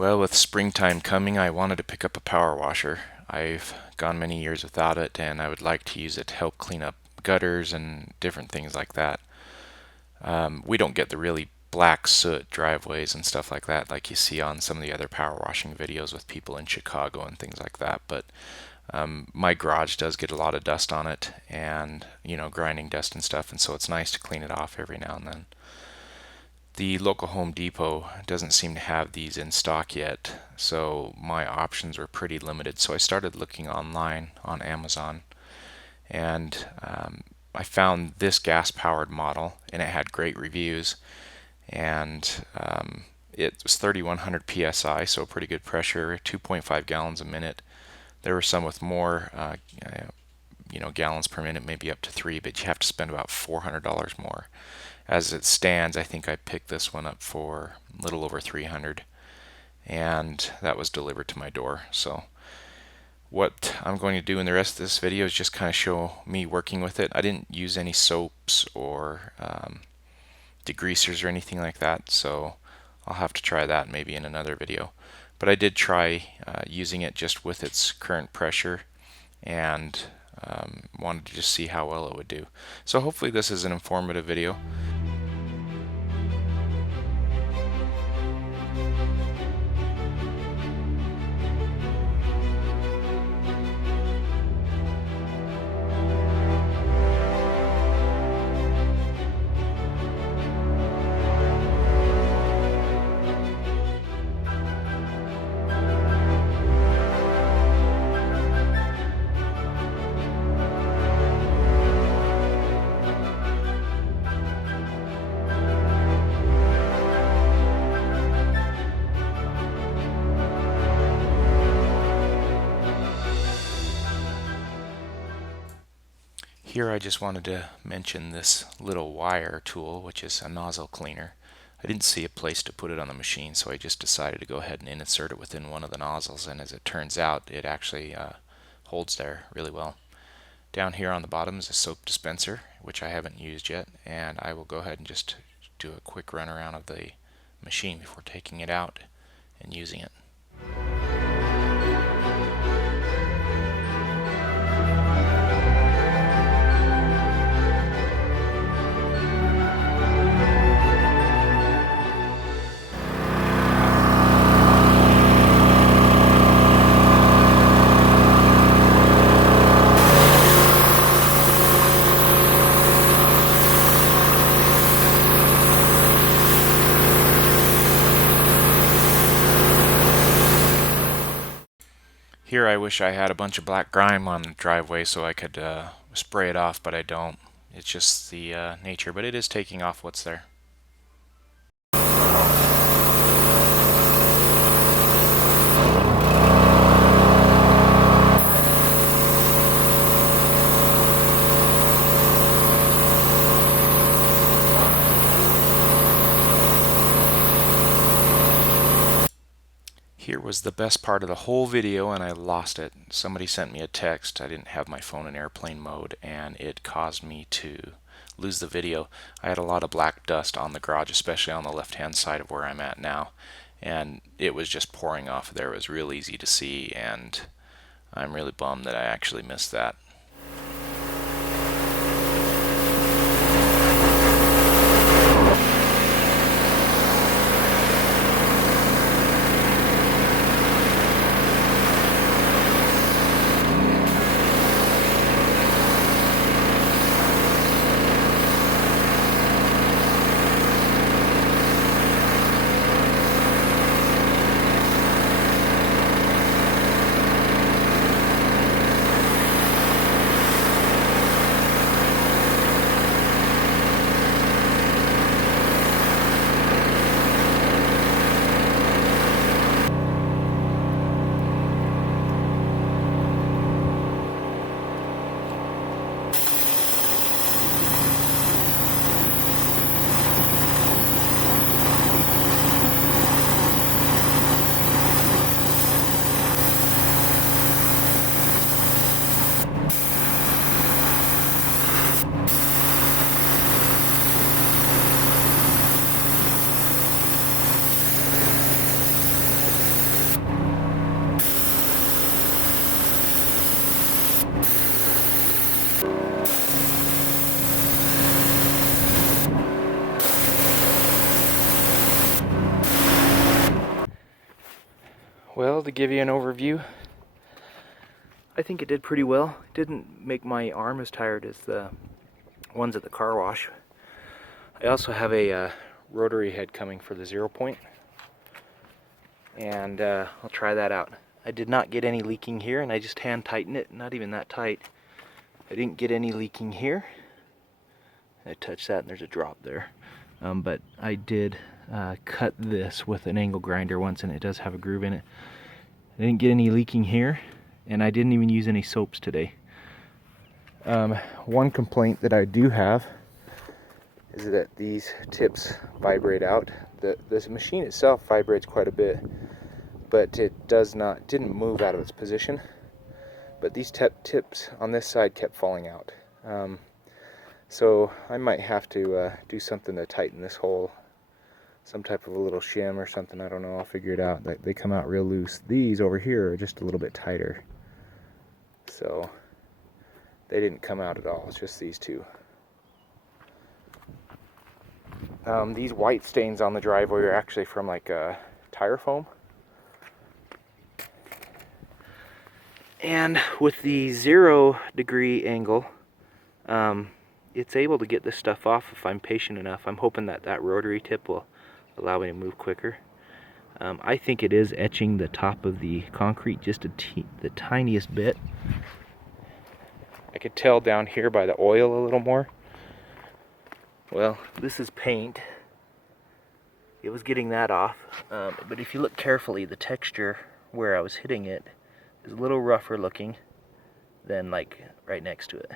Well, with springtime coming, I wanted to pick up a power washer. I've gone many years without it, and I would like to use it to help clean up gutters and different things like that. We don't get the really black soot driveways and stuff like that, like you see on some of the other power washing videos with people in Chicago and things like that. But my garage does get a lot of dust on it, and grinding dust and stuff, and so it's nice to clean it off every now and then. The local Home Depot doesn't seem to have these in stock yet, so my options were pretty limited. So I started looking online on Amazon, and I found this gas-powered model, and it had great reviews, and it was 3100 PSI, so pretty good pressure, 2.5 gallons a minute. There were some with more, gallons per minute, maybe up to 3, but you have to spend about $400 more. As it stands, I think I picked this one up for a little over 300, and that was delivered to my door. So what I'm going to do in the rest of this video is just kind of show me working with it. I didn't use any soaps or degreasers or anything like that, so I'll have to try that maybe in another video. But I did try using it just with its current pressure, and wanted to just see how well it would do. So hopefully this is an informative video. Here I just wanted to mention this little wire tool, which is a nozzle cleaner. I didn't see a place to put it on the machine, so I just decided to go ahead and insert it within one of the nozzles, and as it turns out, it actually holds there really well. Down here on the bottom is a soap dispenser, which I haven't used yet, and I will go ahead and just do a quick run around of the machine before taking it out and using it. Here I wish I had a bunch of black grime on the driveway so I could spray it off, but I don't. It's just the nature, but it is taking off what's there. Here was the best part of the whole video, and I lost it. Somebody sent me a text. I didn't have my phone in airplane mode, and it caused me to lose the video. I had a lot of black dust on the garage, especially on the left-hand side of where I'm at now, and it was just pouring off there. It was real easy to see, and I'm really bummed that I actually missed that. Well, to give you an overview, I think it did pretty well. It didn't make my arm as tired as the ones at the car wash. I also have a rotary head coming for the 0 point, and I'll try that out. I did not get any leaking here, and I just hand tighten it, not even that tight. I didn't get any leaking here. I touched that and there's a drop there. But I did cut this with an angle grinder once, and it does have a groove in it. I didn't get any leaking here, and I didn't even use any soaps today. One complaint that I do have is that these tips vibrate out. This machine itself vibrates quite a bit, but it didn't move out of its position. But these tips on this side kept falling out. So I might have to do something to tighten this hole, some type of a little shim or something. I don't know. I'll figure it out. They come out real loose. These over here are just a little bit tighter, so they didn't come out at all. It's just these two. These white stains on the driveway are actually from like tire foam. And with the 0 degree angle, it's able to get this stuff off if I'm patient enough. I'm hoping that that rotary tip will allow me to move quicker. I think it is etching the top of the concrete just the tiniest bit. I could tell down here by the oil a little more. Well, this is paint. It was getting that off. But if you look carefully, the texture where I was hitting it is a little rougher looking than like right next to it.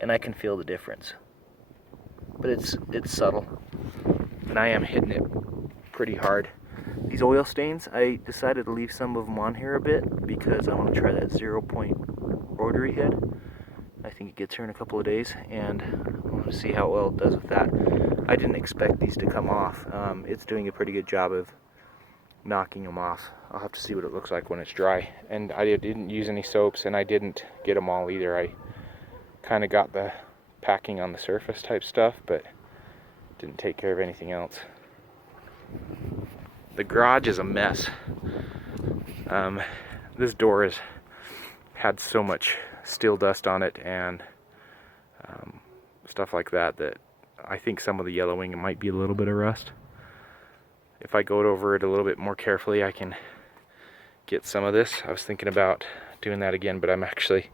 And I can feel the difference. But it's subtle. And I am hitting it pretty hard. These oil stains, I decided to leave some of them on here a bit because I want to try that 0 point rotary head. I think it gets here in a couple of days, and I want to see how well it does with that. I didn't expect these to come off. It's doing a pretty good job of knocking them off. I'll have to see what it looks like when it's dry. And I didn't use any soaps, and I didn't get them all either. I kind of got the packing on the surface type stuff, but didn't take care of anything else. The garage is a mess. This door has had so much steel dust on it and stuff like that that I think some of the yellowing might be a little bit of rust. If I go over it a little bit more carefully, I can get some of this. I was thinking about doing that again, but I'm actually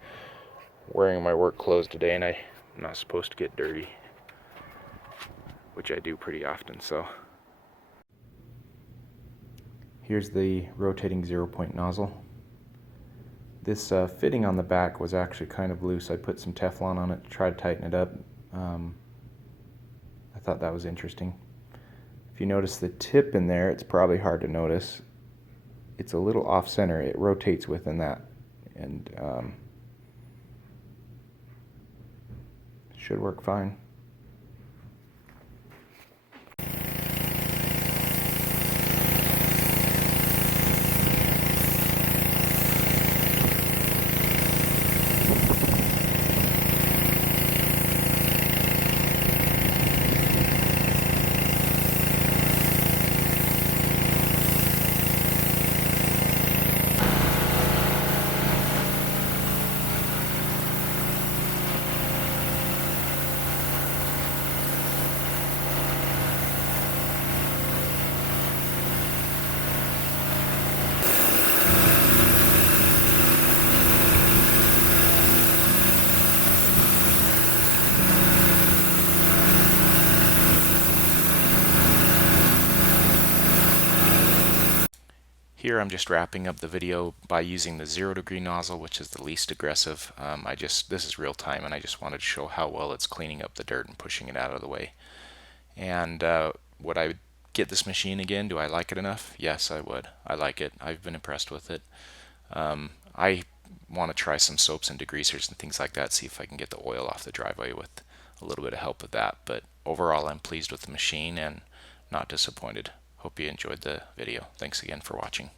wearing my work clothes today, and I'm not supposed to get dirty, which I do pretty often. So here's the rotating 0 point nozzle. This fitting on the back was actually kind of loose. I put some Teflon on it to try to tighten it up. I thought that was interesting. If you notice the tip in there, it's probably hard to notice. It's a little off center. It rotates within that, and should work fine. Here I'm just wrapping up the video by using the 0 degree nozzle, which is the least aggressive. This is real time, and I just wanted to show how well it's cleaning up the dirt and pushing it out of the way. And would I get this machine again? Do I like it enough? Yes, I would. I like it. I've been impressed with it. I want to try some soaps and degreasers and things like that, see if I can get the oil off the driveway with a little bit of help with that. But overall, I'm pleased with the machine and not disappointed. Hope you enjoyed the video. Thanks again for watching.